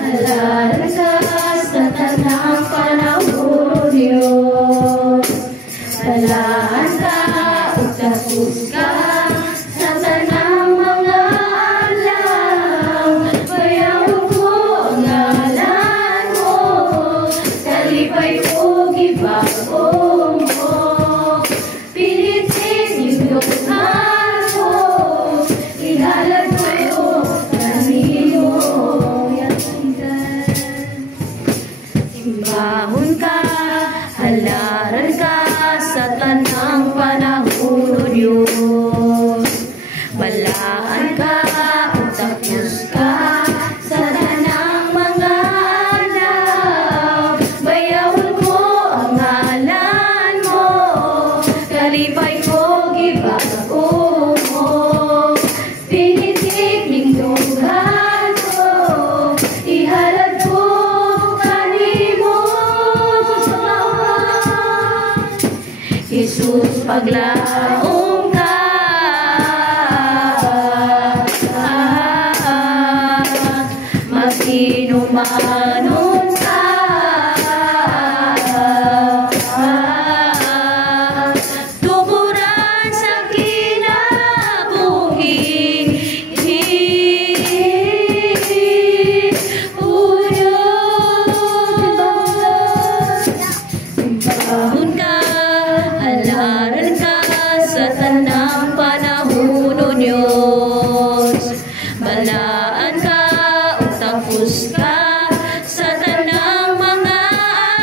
Halalan ka sa tanang panahon Diyos. Halaan ka o tapos ka sa tanang mga alam. Bayaw ko ang ngalan mo, talipay ko gibago mo. Pinitin yung luhan mo, ihalad ko kanino. Simbahon ka, halaran ka sa tanang panahon o Diyos. Balaan ka o tapos ka sa tanang mga alam. Bayawan mo ang ngalan mo, kalipay ko gibago mo. Pinitik ning dughan ko, ihalad ko kanimo. Jesus, paglaong ka, magsinumanon ka, tukuran sa kinabuhi. Simbahon ka, halaran ka sa tanang panahon o Diyos. Balaan ka o tapos ka sa tanang mga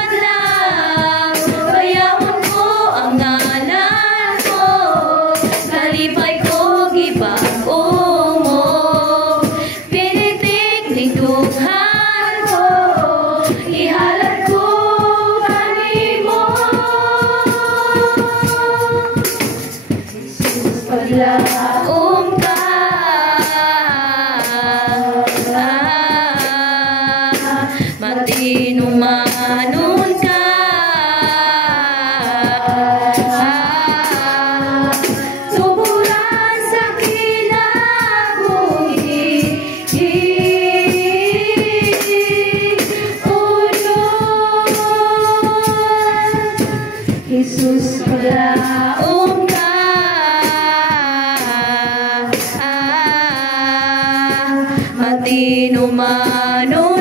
adlaw. Bayawan ko ang ngalan mo, kalipay ko gibago mo. Pinitik ning dughan ko, ihalad ko kanimo. Paglaong ka, matinumanon ka, tuburan sa kinabuhi. O Diyos, Jesus, paglaong ka, matinumanon